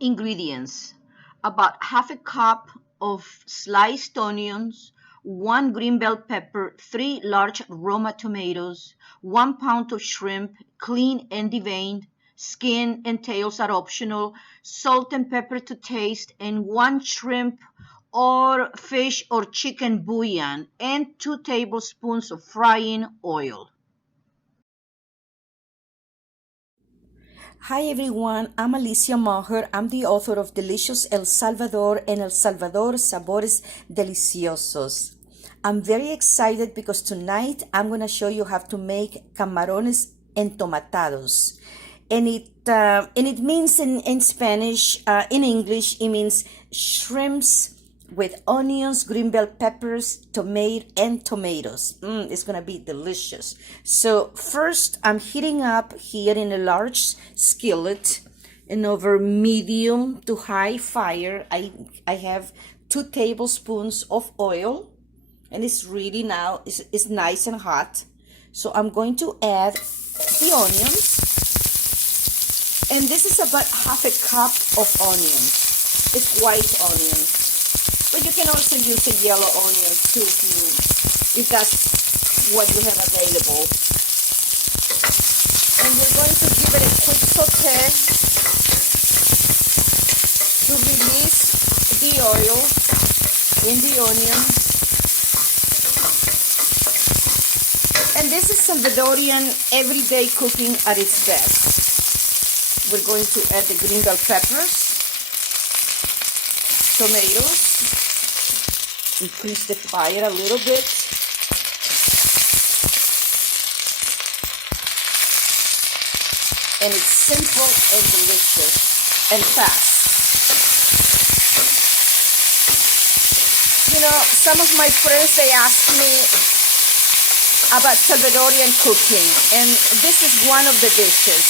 Ingredients: about half a cup of sliced onions, 1 green bell pepper, 3 large Roma tomatoes, 1 pound of shrimp, clean and deveined, skin and tails are optional, salt and pepper to taste, and 1 shrimp or fish or chicken bouillon, and 2 tablespoons of frying oil. Hi everyone, I'm Alicia Maher. I'm the author of Delicious El Salvador and El Salvador Sabores Deliciosos. I'm very excited because tonight I'm going to show you how to make camarones entomatados. And it means in Spanish, in English, it means shrimps with onions, green bell peppers, tomato, and tomatoes. It's gonna be delicious. So first, I'm heating up here in a large skillet, and over medium to high fire, I have 2 tablespoons of oil, and it's really now it's nice and hot. So I'm going to add the onions, and this is about half a cup of onions. It's white onions. But you can also use a yellow onion too if that's what you have available. And we're going to give it a quick saute to release the oil in the onion. And this is Salvadorian everyday cooking at its best. We're going to add the green bell peppers, tomatoes, increase the fire a little bit. And it's simple and delicious and fast. You know, some of my friends, they ask me about Salvadorian cooking, and this is one of the dishes.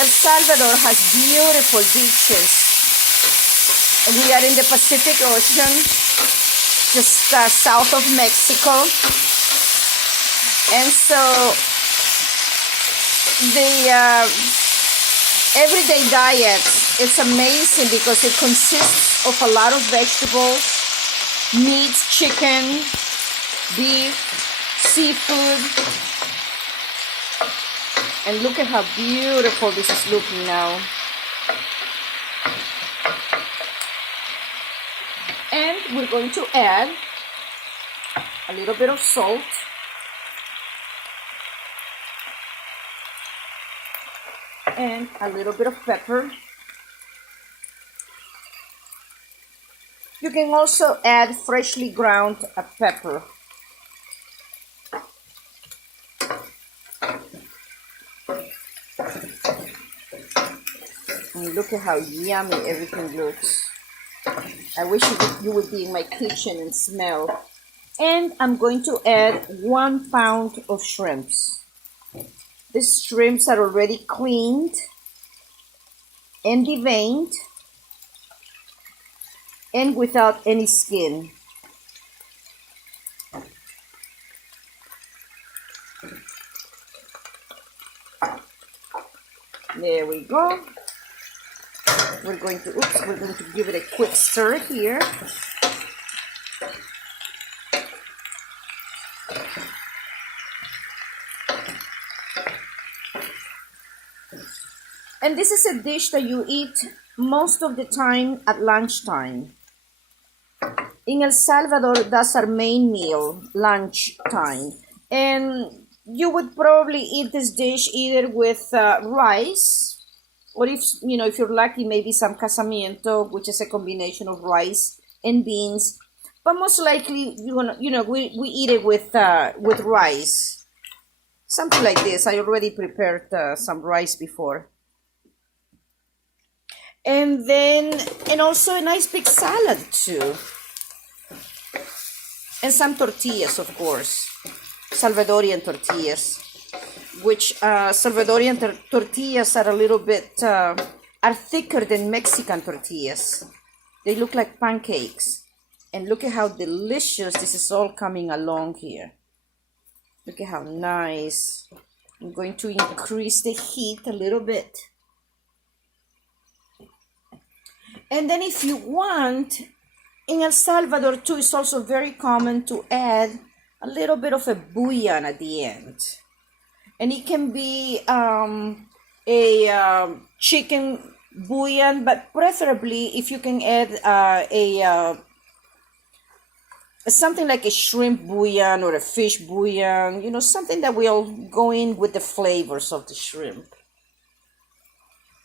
El Salvador has beautiful beaches. We are in the Pacific Ocean, just south of Mexico. And so the everyday diet is amazing because it consists of a lot of vegetables, meats, chicken, beef, seafood. And look at how beautiful this is looking now. And we're going to add a little bit of salt, and a little bit of pepper. You can also add freshly ground pepper. And look at how yummy everything looks. I wish you would be in my kitchen and smell. And I'm going to add 1 pound of shrimps. These shrimps are already cleaned and deveined and without any skin. There we go. We're going to give it a quick stir here. And this is a dish that you eat most of the time at lunchtime. In El Salvador, that's our main meal, lunchtime. And you would probably eat this dish either with rice, or if you're lucky, maybe some casamiento, which is a combination of rice and beans. But most likely, we eat it with rice. Something like this. I already prepared some rice before. And also a nice big salad too. And some tortillas, of course. Salvadorian tortillas. Which Salvadorian tortillas are a little bit, are thicker than Mexican tortillas. They look like pancakes. And look at how delicious this is all coming along here. Look at how nice. I'm going to increase the heat a little bit. And then if you want, in El Salvador too, it's also very common to add a little bit of a bouillon at the end. And it can be a chicken bouillon, but preferably if you can add something like a shrimp bouillon or a fish bouillon, you know, something that will go in with the flavors of the shrimp.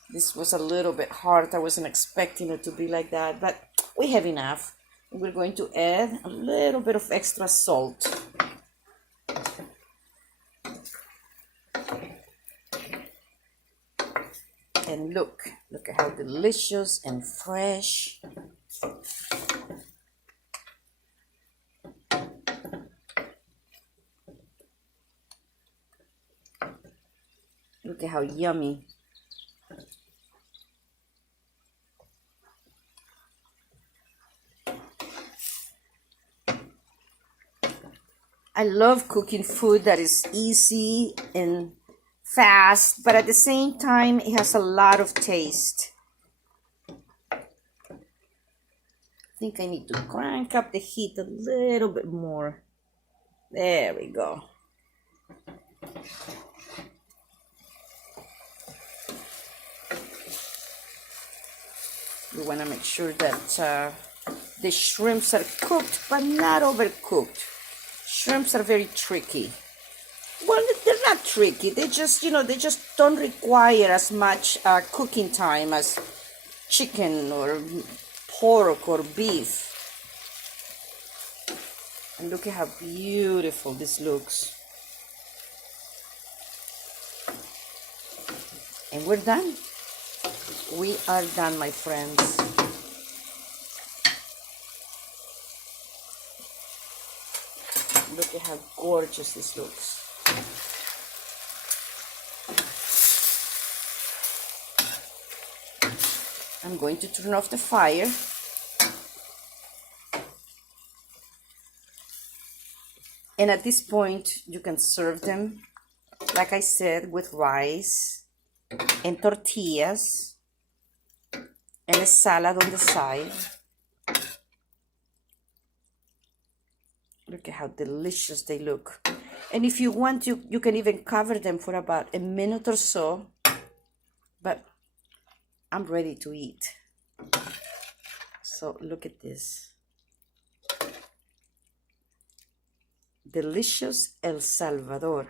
This was a little bit hard. I wasn't expecting it to be like that, but we have enough. We're going to add a little bit of extra salt. And look at how delicious and fresh. Look at how yummy. I love cooking food that is easy and fast, but at the same time, it has a lot of taste. I think I need to crank up the heat a little bit more. There we go. We want to make sure that the shrimps are cooked, but not overcooked. Shrimps are very tricky. Well, they're not tricky. They just, they just don't require as much cooking time as chicken or pork or beef. And look at how beautiful this looks. And we're done. We are done, my friends. Look at how gorgeous this looks. I'm going to turn off the fire. And at this point, you can serve them, like I said, with rice and tortillas and a salad on the side. Look at how delicious they look. And if you want, you can even cover them for about a minute or so. But I'm ready to eat. So look at this. Delicious El Salvador.